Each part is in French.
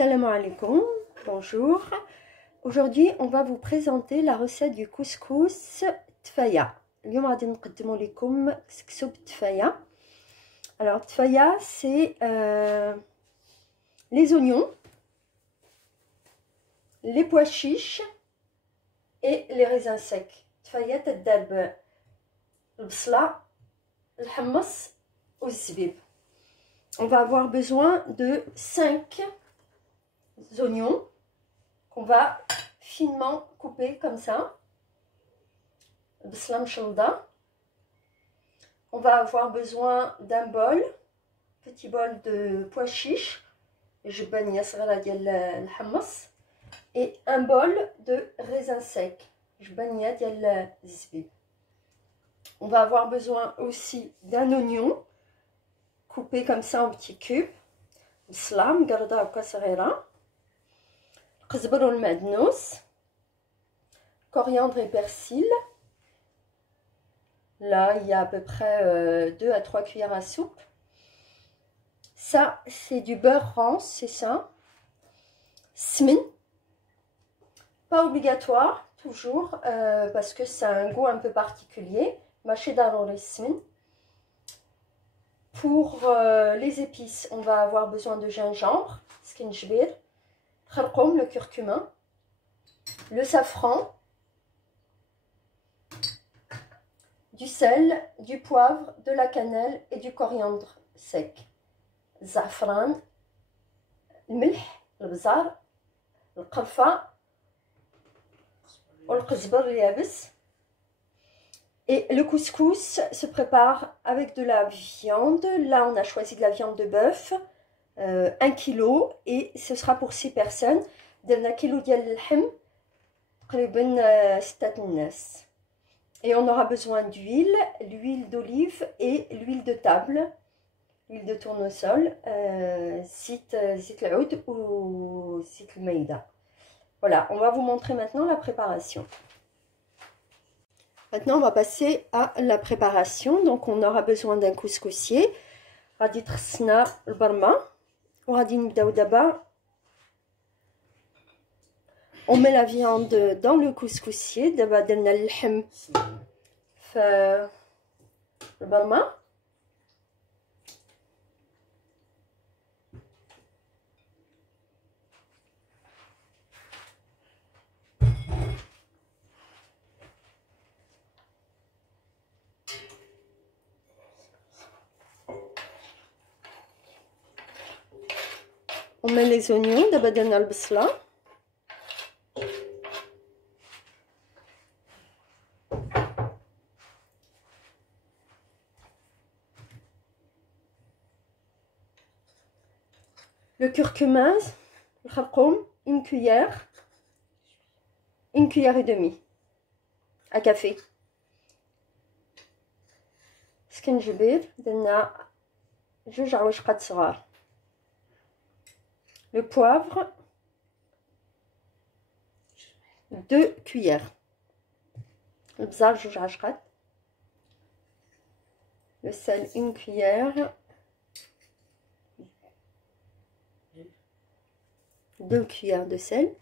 Salam alaikum, bonjour. Aujourd'hui, on va vous présenter la recette du couscous tfaya. اليوم غادي نقدموا لكم كسكسو بالتفاية. Alors tfaya, c'est les oignons, les pois chiches et les raisins secs. tfaya تدار بالبصلة الحمص والزبيب. On va avoir besoin de 5 oignons qu'on va finement couper comme ça. On va avoir besoin d'un bol, petit bol de pois chiches, et un bol de raisins secs. On va avoir besoin aussi d'un oignon coupé comme ça en petits cubes. Coriandre et persil. Là, il y a à peu près 2 à 3 cuillères à soupe. Ça, c'est du beurre rance, c'est ça. Smin. Pas obligatoire, toujours, parce que ça a un goût un peu particulier. Mâché d'arrosé smin. Pour les épices, on va avoir besoin de gingembre, skinjbir, kharkoum, le curcuma, le safran, du sel, du poivre, de la cannelle et du coriandre sec. Zafran, le milh, le bzar, le qarfa, le qzbar yabs. Et le couscous se prépare avec de la viande. Là, on a choisi de la viande de bœuf, 1 kg, et ce sera pour 6 personnes. درنا كيلو ديال اللحم تقريبا 6 الناس. Et on aura besoin d'huile, l'huile d'olive et l'huile de table, l'huile de tournesol, zit العود ou zit الميدة. Voilà, on va vous montrer maintenant la préparation. Maintenant, on va passer à la préparation. Donc, on aura besoin d'un couscoussier. غادي تخصنا البرمة وغادي نبداو دابا. On met la viande dans le couscoussier. دابا درنا اللحم في البرمة. On met les oignons. دابا درنا البصلة. Le curcuma, le kharkoum, une cuillère et demie à café. سكنجبير درنا 2 عواشقات صغار. Le poivre, 2 cuillères. Le bzar 2 عشقات. Le sel 1 cuillère. 2 cuillères de sel.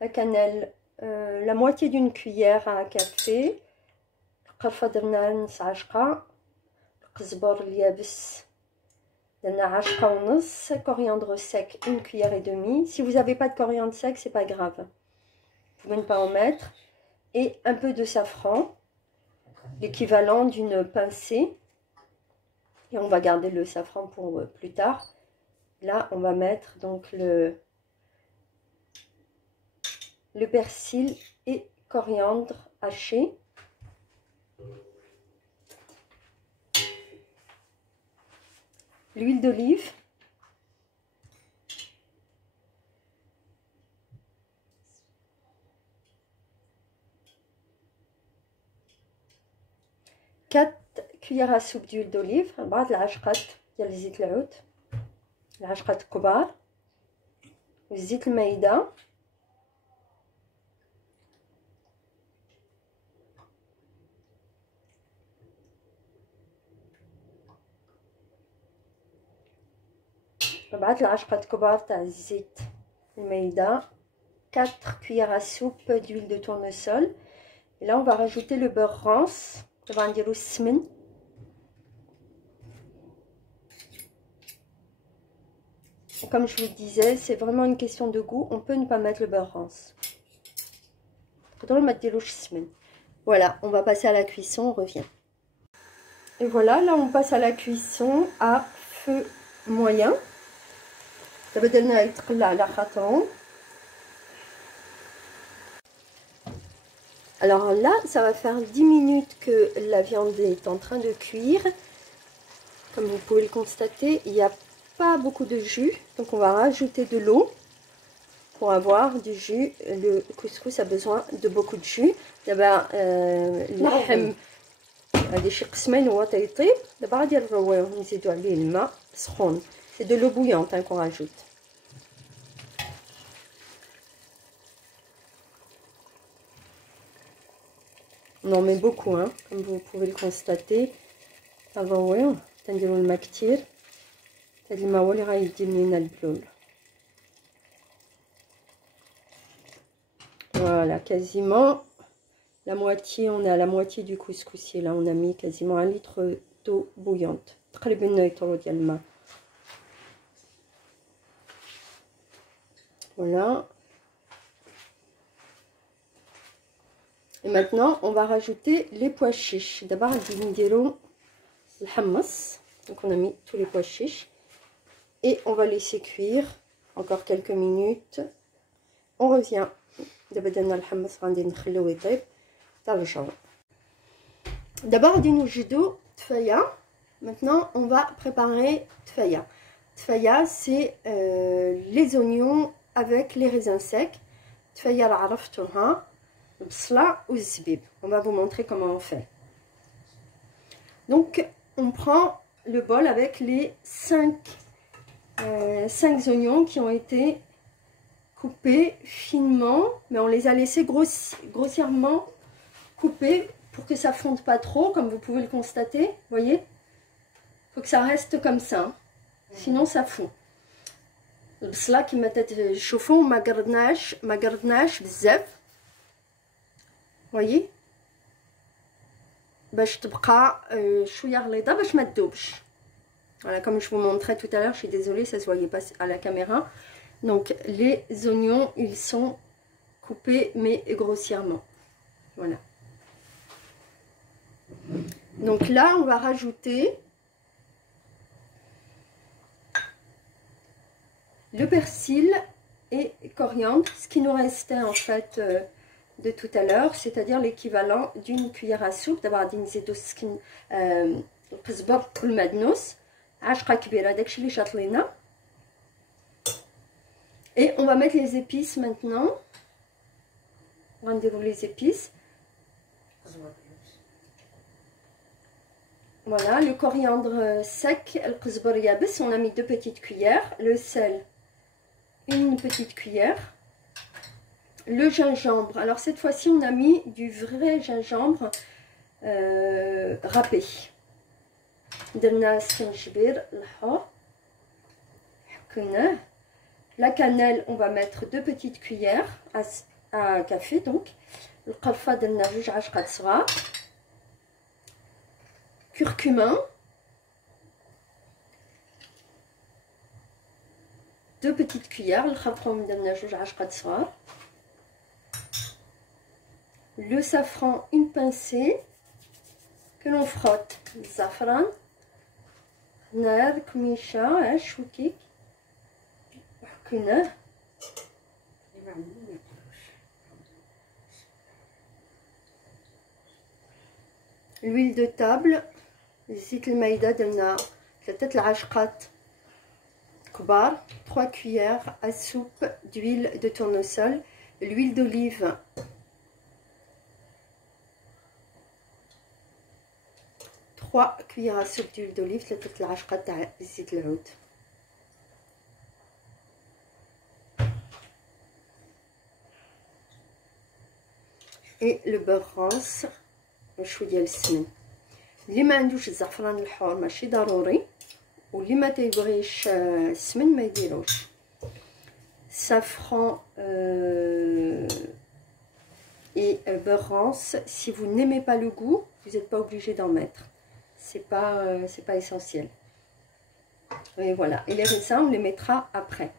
La cannelle, la moitié d'une cuillère à café. القرفة درنا نص عشقة. القزبر اليابس درنا عشقة ونص. Coriandre sec 1 cuillère et demie. Si vous n'avez pas de coriandre sec, c'est pas grave, vous pouvez ne pas en mettre. Et un peu de safran, l'équivalent d'une pincée, et on va garder le safran pour plus tard. Là, on va mettre donc le persil et coriandre haché. L'huile d'olive. Quatre cuillères à soupe d'huile d'olive. بعض العشقات ديال زيت العود. العشقات الكبار. وزيت المايدة. 4 العشقات كبار تاع الزيت الماïda, 4 cuillères à soupe d'huile de tournesol. Et là on va rajouter le beurre rance. دابا نديرو السمن. Comme je vous le disais, c'est vraiment une question de goût. On peut ne pas mettre le beurre rance. Voilà, on va passer à la cuisson, on revient. Et voilà, là on passe à la cuisson à feu moyen. Alors là, ça va faire 10 minutes que la viande est en train de cuire. Comme vous pouvez le constater, il n'y a pas beaucoup de jus. Donc on va rajouter de l'eau pour avoir du jus. Le couscous a besoin de beaucoup de jus. D'abord, اللحم هذه شي قسمين هو تيطيب. دابا غادي نرويوه نزيدو عليه الماء سخون. C'est de l'eau bouillante qu'on rajoute. On en met beaucoup, hein, comme vous pouvez le constater. نرويوه تنديرو الماء كتير. هاد الماء هو اللي غيدي لينا البلول. Voilà, quasiment la moitié, on est à la moitié du couscoussier. Là, on a mis quasiment 1 litre d'eau bouillante. Voilà. Et maintenant, on va rajouter les pois chiches. D'abord, le hummus. Donc, on a mis tous les pois chiches. Et on va laisser cuire encore quelques minutes. On revient. D'abord, maintenant, on va préparer tfaya. Tfaya, c'est les oignons avec les raisins secs. Tfaya on va vous montrer comment on fait. Donc, on prend le bol avec les 5 oignons qui ont été coupés finement, mais on les a laissés grossièrement coupés pour que ça fonde pas trop, comme vous pouvez le constater. Voyez, faut que ça reste comme ça, sinon ça fond. البصله كما تشوفوا ما قردناش بزاف. voyez, باش تبقى شويه غليظه باش ما تذوبش. Voilà, comme je vous montrais tout à l'heure, je suis désolée, ça se voyait pas à la caméra. Donc les oignons, ils sont coupés mais grossièrement. Voilà. Donc là, on va rajouter le persil et coriandre, ce qui nous restait en fait de tout à l'heure, c'est-à-dire l'équivalent d'une cuillère à soupe. D'abord, et on va mettre les épices maintenant. On va dérouler les épices. Voilà, le coriandre sec, on a mis 2 petites cuillères. Le sel, 1 petite cuillère. Le gingembre, alors cette fois-ci on a mis du vrai gingembre râpé. La cannelle, on va mettre 2 petites cuillères à café donc. Curcuma, 2 petites cuillères. Le safran, une pincée que l'on frotte. Le safran, l'huile de table, زيت المايدة درنا 3 العشقات كبار, 3 cuillères à soupe d'huile de tournesol, l'huile d'olive, 3 cuillères à soupe d'huile d'olive, 3 العشقات تاع زيت العود. Et le beurre rance وشويه ديال السمن. اللي ما عندوش الزعفران الحور ماشي ضروري, واللي ما تيبغيش السمن ما يديروش. Safran et beurre rance. Si vous n'aimez pas le goût, vous n'êtes pas obligé d'en mettre. C'est pas essentiel. Et voilà. Et les raisins, on les mettra après.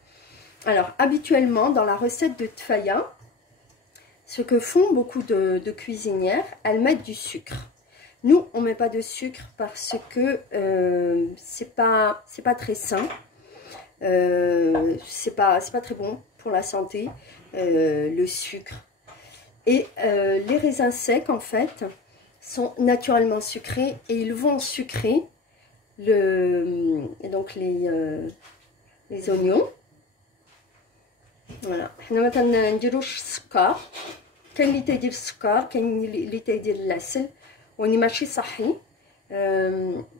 Alors, habituellement, dans la recette de tfaya, ce que font beaucoup de cuisinières, elles mettent du sucre. Nous, on ne met pas de sucre parce que c'est pas très sain. C'est pas très bon pour la santé, le sucre. Et les raisins secs, en fait, sont naturellement sucrés et ils vont sucrer donc les oignons. Voilà. حنا ما نديروش السكر. كاين اللي تيدير السكر، كاين اللي تيدير العسل، وني ماشي صحي.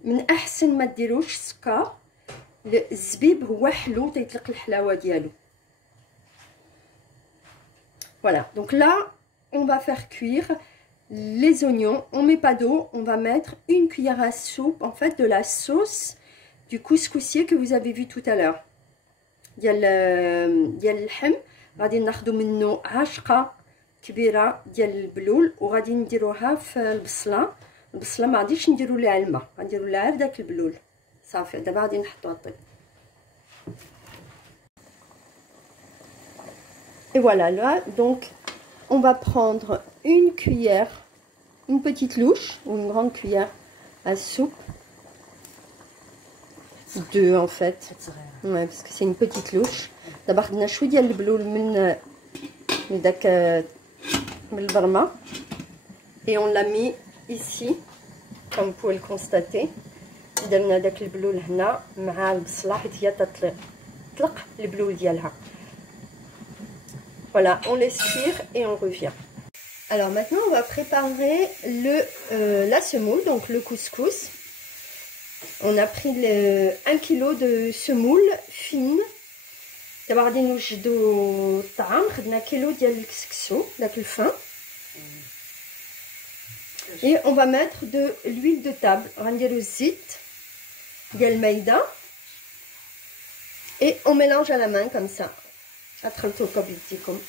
من احسن ما ديروش السكر. الزبيب هو حلو تيطلق الحلاوه ديالو. Voilà, donc là on va faire cuire les oignons. On met pas d'eau, on va mettre une cuillère à soupe en fait de la sauce du couscoussier que vous avez vu tout à l'heure. ديال اللحم غادي ناخذوا منه عاشقه كبيره ديال البلول وغادي نديروها في البصله. البصله ما غاديش نديروا ليها الماء، غنديروا لها داك البلول صافي. دابا غادي نحطوها طيب. Et voilà, là donc on va prendre une cuillère, une petite louche ou une grande cuillère à soupe. Deux en fait. Ouais, parce que c'est une petite louche. D'abord خدنا شويه ديال البلول من داك من البرمه. Et on l'a mis ici comme vous pouvez le constater. درنا داك البلول هنا مع البصله حيت هي تطلق البلول ديالها. Voilà, on laisse cuire et on revient. Alors maintenant on va préparer la semoule, donc le couscous. On a pris 1 kg de semoule fine. دابا غادي نوجدوا الطعام. خدنا كيلو ديال الكسكسو داك الفان. Et on va mettre de l'huile de table. غنديروا الزيت ديال المايده. Et on mélange à la main comme ça. أدخلتوكا بيديكم.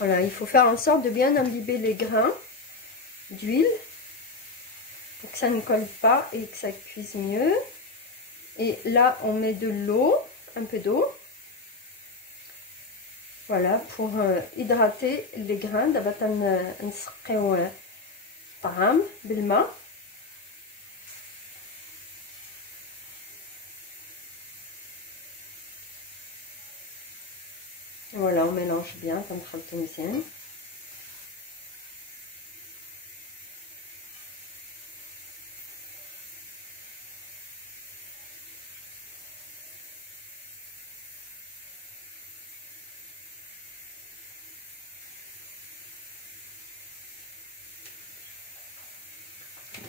Voilà, il faut faire en sorte de bien imbiber les grains d'huile pour que ça ne colle pas et que ça cuise mieux. Et là, on met de l'eau, un peu d'eau. Voilà, pour hydrater les grains. D'abord, on نسقيو الطعام بالماء. Voilà, on mélange bien, كنخلطو مزيان.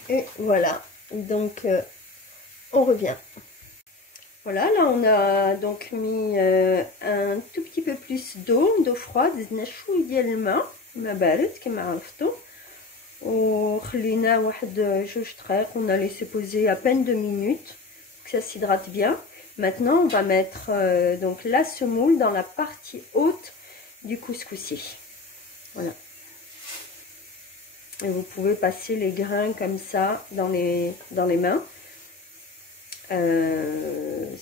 Et voilà, donc on revient. Voilà, là on a donc mis un tout petit peu plus d'eau froide. زدنا شويه ديال الماء بارد كما عرفتوا وخلينا واحد 2 دقائق. On a laissé poser à peine 2 minutes que ça s'hydrate bien. Maintenant on va mettre donc la semoule dans la partie haute du couscoussier. Voilà. Et vous pouvez passer les grains comme ça dans les mains.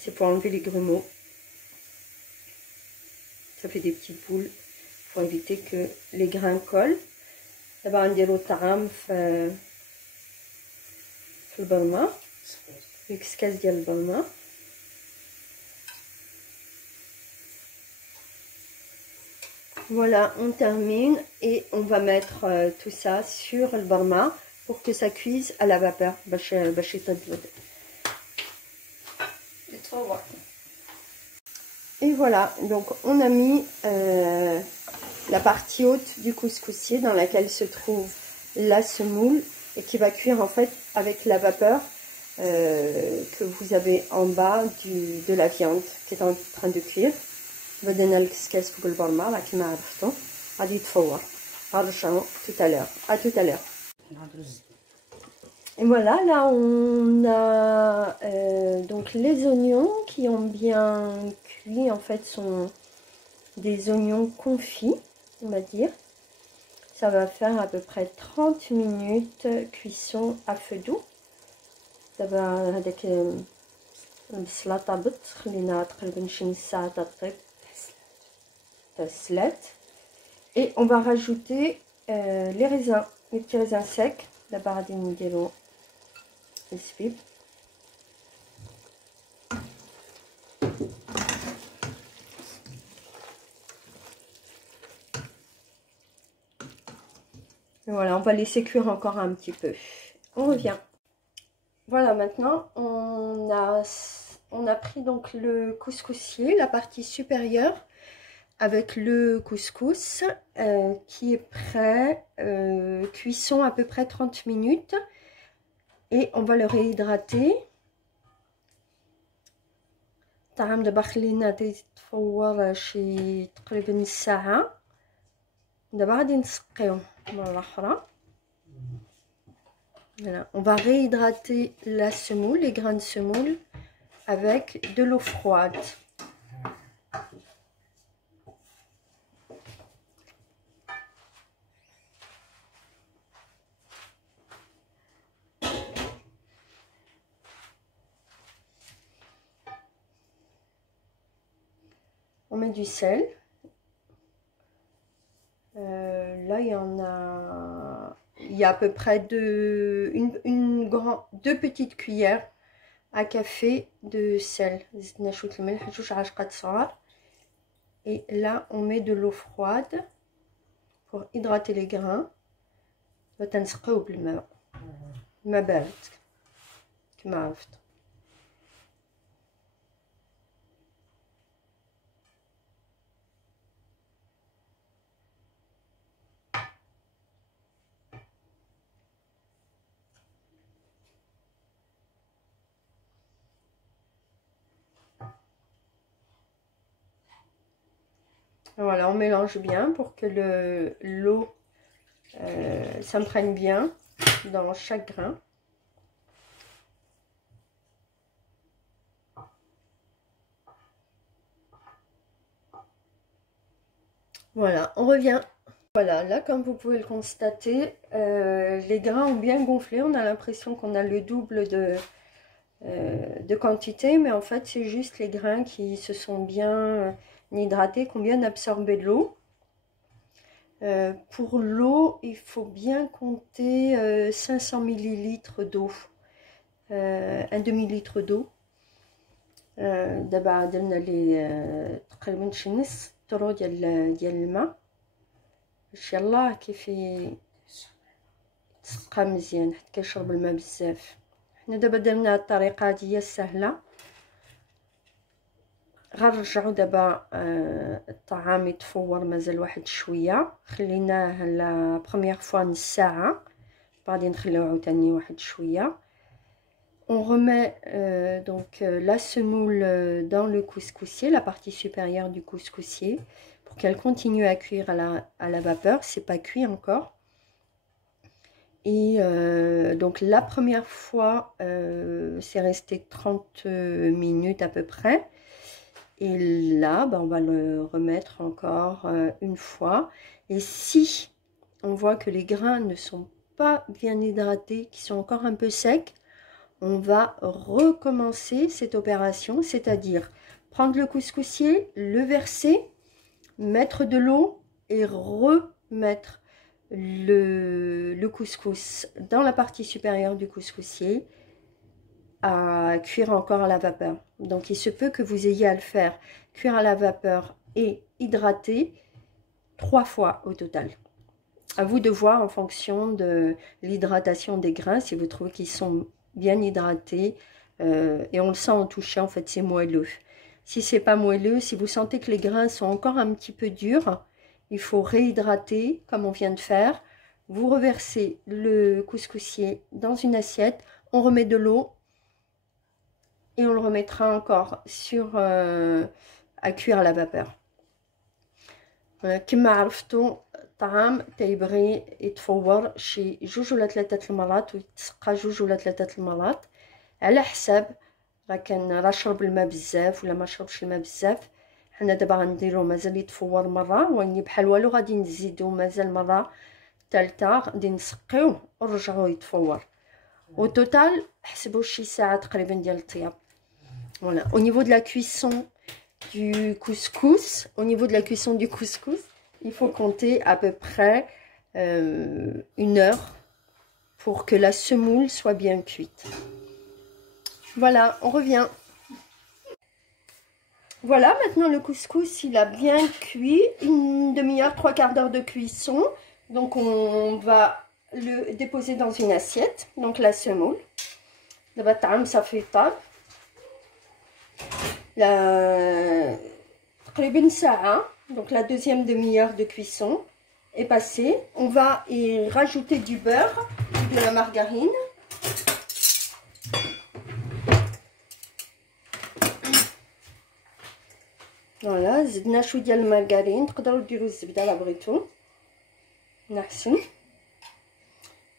C'est pour enlever les grumeaux. Ça fait des petites boules pour éviter que les grains collent. D'abord نديرو الطعام في البرمه في الكسكاس ديال البرمه. Voilà, on termine et on va mettre tout ça sur le barma pour que ça cuise à la vapeur. Et voilà, donc on a mis la partie haute du couscoussier dans laquelle se trouve la semoule et qui va cuire en fait avec la vapeur que vous avez en bas de la viande qui est en train de cuire. بدينا الكسكاس فوق البرمه راه كيما عرفتوا غادي يتفور. غنرجعوا tout à l'heure. À tout à l'heure. Et voilà, là on a donc les oignons qui ont bien cuit. En fait, sont des oignons confits, on va dire. Ça va faire à peu près 30 minutes cuisson à feu doux. دابا هذاك البصله طابت، خلينا تقريبا شي نص ساعه تطيب تسلات. Et on va rajouter les raisins, les petits raisins secs. دابا غادي نديرو الزبيب. Voilà, on va laisser cuire encore un petit peu. On revient. Voilà, maintenant on a pris donc le couscoussier, la partie supérieure, avec le couscous qui est prêt, cuisson à peu près 30 minutes, et on va le réhydrater. الطعام دابا خلينا تيتفور شي تقريبا نص ساعه. دابا غادي نسقيوه مره اخرى. Voilà, on va réhydrater la semoule, les grains de semoule, avec de l'eau froide. On met du sel. Là, il y a à peu près deux petites cuillères à café de sel. Et là, on met de l'eau froide pour hydrater les grains. Voilà, on mélange bien pour que l'eau s'imprègne bien dans chaque grain. Voilà, on revient. Voilà, là comme vous pouvez le constater, les grains ont bien gonflé. On a l'impression qu'on a le double de quantité, mais en fait c'est juste les grains qui se sont bien hydratés, qui ont bien absorbé de l'eau. Pour l'eau, il faut bien compter 500 ml d'eau, un demi-litre d'eau. دابا درنا ليه تقريبا شي نص طرو ديال الماء باش يلاه كيف يتسقى مزيان حيت كيشرب الماء بزاف. حنا دابا درنا الطريقه هذه هي السهله. غنرجعوا دابا الطعام يتفور مازال واحد شويه. خليناه لا بروميير فوا نص ساعه، غادي نخليوه عاوتاني واحد شويه. On remet donc la semoule dans le couscoussier, la partie supérieure du couscoussier, pour qu'elle continue à cuire à la vapeur. C'est pas cuit encore. Et donc la première fois, c'est resté 30 minutes à peu près. Et là, on va le remettre encore une fois. Et si on voit que les grains ne sont pas bien hydratés, qui sont encore un peu secs, on va recommencer cette opération, c'est-à-dire prendre le couscoussier, le verser, mettre de l'eau et remettre le couscous dans la partie supérieure du couscoussier à cuire encore à la vapeur. Donc il se peut que vous ayez à le faire cuire à la vapeur et hydrater 3 fois au total. À vous de voir en fonction de l'hydratation des grains, si vous trouvez qu'ils sont bien hydratés, et on le sent en touchant, en fait c'est moelleux. Si c'est pas moelleux, si vous sentez que les grains sont encore un petit peu durs, il faut réhydrater comme on vient de faire. Vous reversez le couscoussier dans une assiette, on remet de l'eau et on le remettra encore sur à cuire à la vapeur. كما عرفتوا الطعام تيبغي يتفور شي 2 ولا 3 المرات ويتسقى 2 ولا 3 المرات على حساب راه شرب الماء بزاف ولا ما شربش الماء بزاف. حنا دابا غنديرو مازال يتفور مره واني بحال والو غادي نزيدو مازال مره ثالثه غادي نسقيوه ونرجعوه يتفور. Au total, حسبوا شي ساعه تقريبا ديال الطياب. Voilà. Au niveau de la cuisson du couscous, il faut compter à peu près 1 heure pour que la semoule soit bien cuite. Voilà, on revient. Voilà, maintenant le couscous, il a bien cuit, 1/2 heure, 3/4 d'heure de cuisson. Donc on va le déposer dans une assiette, donc la semoule. D'abord, ça fait pas. Donc la deuxième demi-heure de cuisson est passée. On va y rajouter du beurre, de la margarine. Voilà, زدنا شويه ديال المارغرين، تقدروا ديروا الزبده لا بغيتو نحسن.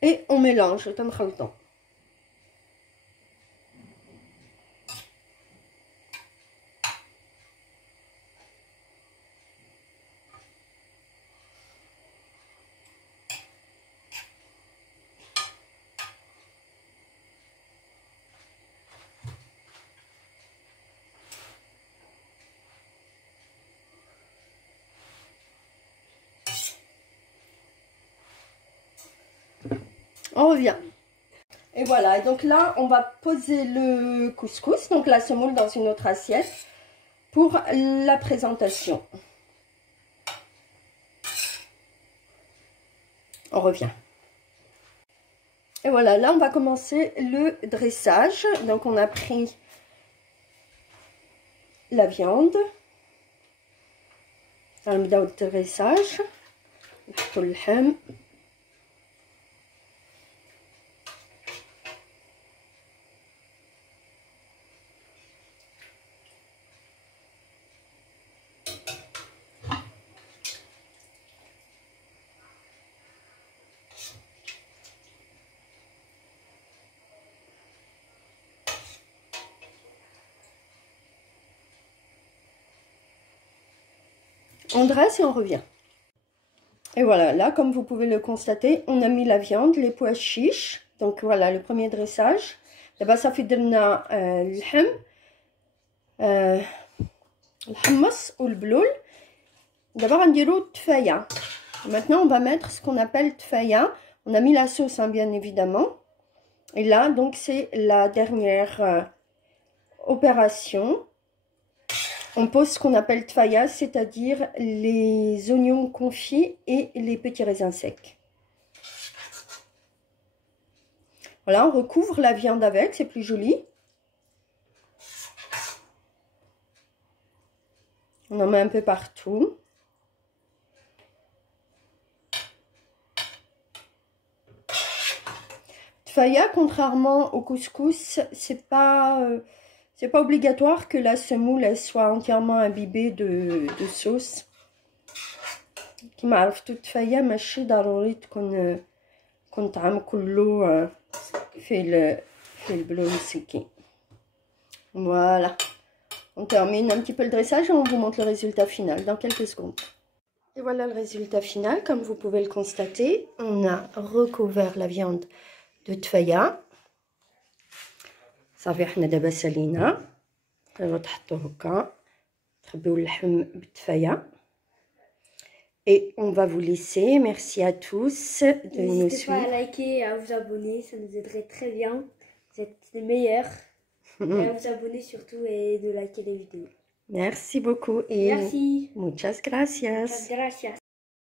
Et on mélange تنخلطو. On revient. Et voilà, et donc là, on va poser le couscous, donc la semoule dans une autre assiette pour la présentation. On revient. Et voilà, là, on va commencer le dressage. Donc, on a pris la viande. On va le dressage. Tout le ham. On dresse et on revient. Et voilà, là, comme vous pouvez le constater, on a mis la viande, les pois chiches. Donc voilà, le premier dressage. D'abord, ça fait de l'ham, الحمص ou le bloul. D'abord, on dit tfaya. Maintenant, on va mettre ce qu'on appelle tfaya. On a mis la sauce, hein, bien évidemment. Et là, donc, c'est la dernière opération. On pose ce qu'on appelle tfaya, c'est-à-dire les oignons confits et les petits raisins secs. Voilà, on recouvre la viande avec, c'est plus joli. On en met un peu partout. Tfaya, contrairement au couscous, c'est pas obligatoire que la semoule elle soit entièrement imbibée de sauce. كما عرفتوا التفاية ماشي ضروري تكون طعم كله في البلون مسكين. Voilà. On termine un petit peu le dressage et on vous montre le résultat final dans quelques secondes. Et voilà le résultat final. Comme vous pouvez le constater, on a recouvert la viande de tfaya. صافي حنا دابا سالينا تحطوه هكا تخبيو اللحم بالتفاية. Et on va vous laisser. Merci à tous de nous suivre. N'hésitez pas à liker et à vous abonner, ça nous aiderait très bien. Vous êtes les meilleurs. Et à vous abonner surtout et de liker les vidéos. Merci beaucoup et merci. Muchas gracias. Muchas gracias.